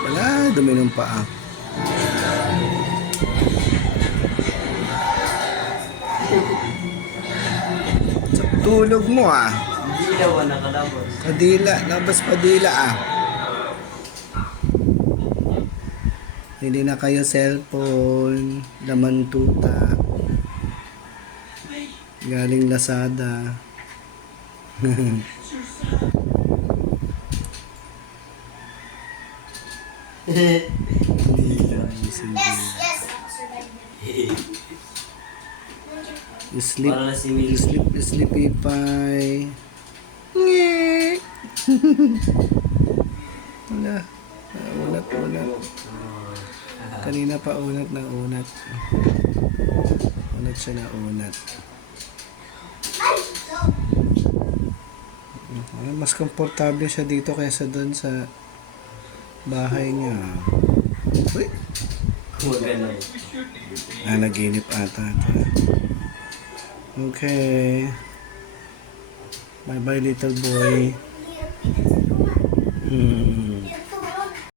Wala, dumi ng paa. Sa tulog mo ah. Hindi daw nakalabas. Padila, labas padila ah. Hindi na kayo cellphone, laman tuta. Galing Lazada. Sleep, Para na si Mil. sleepy pie. Nge. Wala. Unat. Kanina pa unat na unat. Unat siya na unat. Mas komportable siya dito kaysa doon sa bahay niya. Uy! Magano. Naginip ata ito. Okay. Bye-bye little boy.